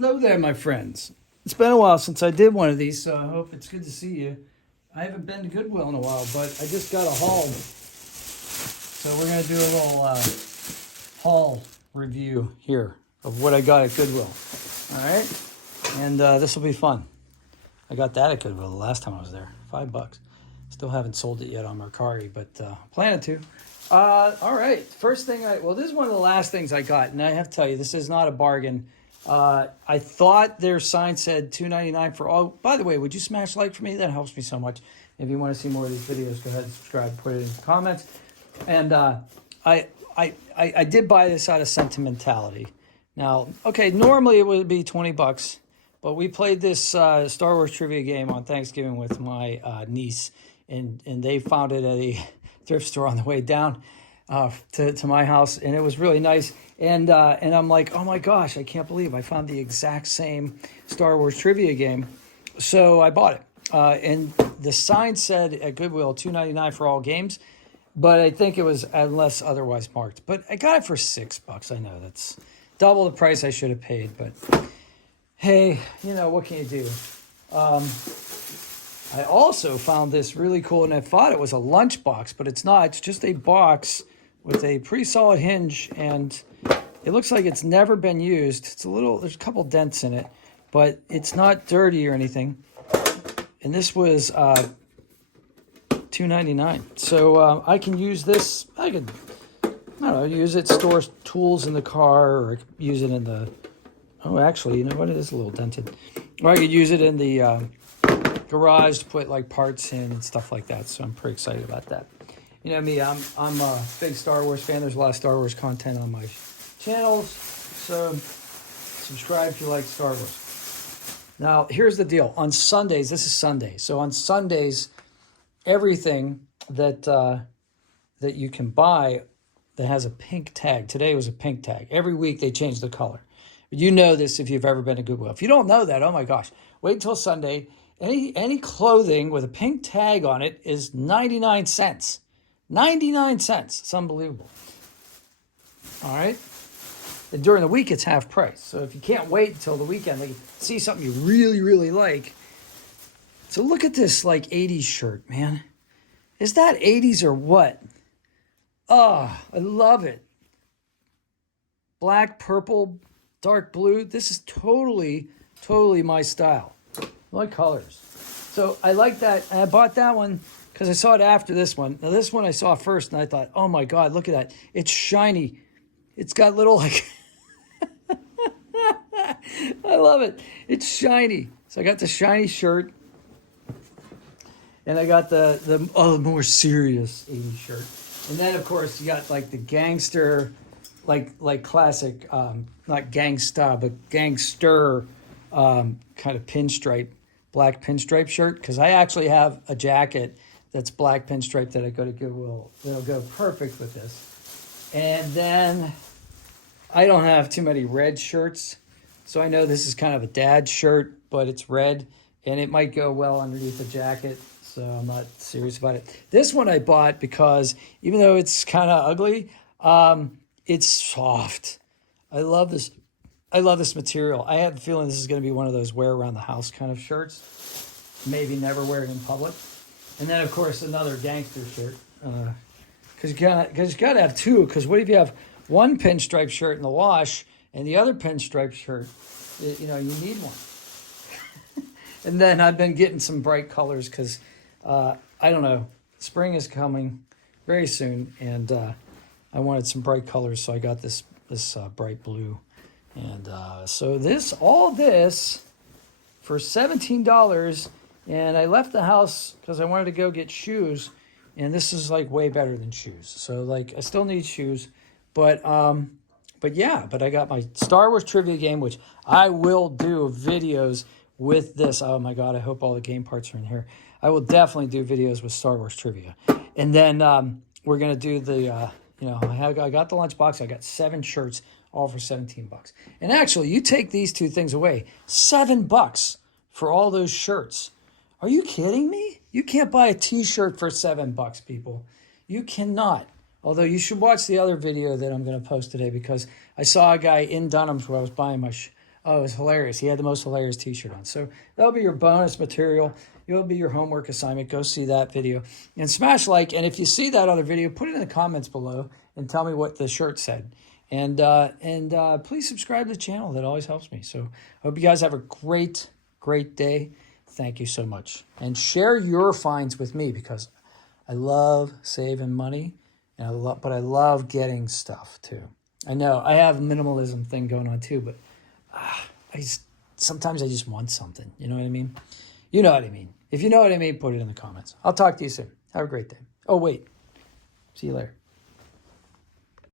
Hello there, my friends. It's been a while since I did one of these, so I hope it's good to see you. I haven't been to Goodwill in a while, but I just got a haul. So we're going to do a little haul review here of what I got at Goodwill. All right? And this will be fun. I got that at Goodwill the last time I was there. $5. Still haven't sold it yet on Mercari, but planning to. All right. First thing this is one of the last things I got, and I have to tell you, this is not a bargain. I thought their sign said $2.99 for all. By the way, would you smash like for me? That helps me so much. If you want to see more of these videos, go ahead and subscribe, put it in the comments. And I did buy this out of sentimentality. Now, okay, normally it would be $20, but we played this Star Wars trivia game on Thanksgiving with my niece, and they found it at a thrift store on the way down to my house, and it was really nice. And I'm like, oh my gosh, I can't believe I found the exact same Star Wars trivia game. So I bought it. And the sign said at Goodwill $2.99 for all games, but I think it was unless otherwise marked. But I got it for $6. I know that's double the price I should have paid, but hey, you know, what can you do? I also found this really cool, and I thought it was a lunchbox, but it's not. It's just a box with a pretty solid hinge, and it looks like it's never been used. It's there's a couple dents in it, but it's not dirty or anything. And this was $2.99. So I can use this. I don't know, use it, store tools in the car, or use it in the, oh, actually, you know what? It is a little dented. Or I could use it in the garage to put like parts in and stuff like that. So I'm pretty excited about that. You know me, I'm a big Star Wars fan. There's a lot of Star Wars content on my channels, so subscribe if you like Star Wars. Now, here's the deal. On Sundays, this is Sunday, so on Sundays, everything that that you can buy that has a pink tag. Today was a pink tag. Every week they change the color. You know this if you've ever been to Goodwill. If you don't know that, oh my gosh, wait until Sunday. Any clothing with a pink tag on it is 99 cents. 99 cents. It's unbelievable. All right? And during the week, it's half price. So if you can't wait until the weekend, like, see something you really, really like. So look at this, like, 80s shirt, man. Is that 80s or what? Oh, I love it. Black, purple, dark blue. This is totally, totally my style. My colors. So I like that. And I bought that one because I saw it after this one. Now, this one I saw first, and I thought, oh, my God, look at that. It's shiny. It's got little, like... I love it. It's shiny. So I got the shiny shirt. And I got the more serious 80s shirt. And then, of course, you got, like, the gangster, like classic, not gangsta, but gangster kind of pinstripe, black pinstripe shirt. Because I actually have a jacket that's black pinstripe that I go to Goodwill. That'll go perfect with this. And then I don't have too many red shirts. So I know this is kind of a dad shirt, but it's red. And it might go well underneath the jacket. So I'm not serious about it. This one I bought because even though it's kind of ugly, it's soft. I love this. I love this material. I have a feeling this is going to be one of those wear around the house kind of shirts. Maybe never wear it in public. And then, of course, another gangster shirt. Because you got to have two. Because what if you have one pinstripe shirt in the wash and the other pinstripe shirt? You know, you need one. And then I've been getting some bright colors because, I don't know, spring is coming very soon. And I wanted some bright colors, so I got this bright blue. And so all this for $17, and I left the house because I wanted to go get shoes, and this is like way better than shoes. So like I still need shoes, but I got my Star Wars trivia game, which I will do videos with this. Oh my God, I hope all the game parts are in here. I will definitely do videos with Star Wars trivia, and then we're gonna do the. I got the lunchbox. I got 7 shirts, all for $17. And actually, you take these two things away, $7 for all those shirts. Are you kidding me? You can't buy a T-shirt for $7, people. You cannot. Although you should watch the other video that I'm going to post today because I saw a guy in Dunham's where I was buying Oh, it was hilarious. He had the most hilarious t-shirt on. So that'll be your bonus material. It'll be your homework assignment. Go see that video and smash like. And if you see that other video, put it in the comments below and tell me what the shirt said. And please subscribe to the channel. That always helps me. So I hope you guys have a great, great day. Thank you so much. And share your finds with me because I love saving money, and but I love getting stuff too. I know I have a minimalism thing going on too, but sometimes I just want something. You know what I mean? You know what I mean. If you know what I mean, put it in the comments. I'll talk to you soon. Have a great day. Oh, wait. See you later.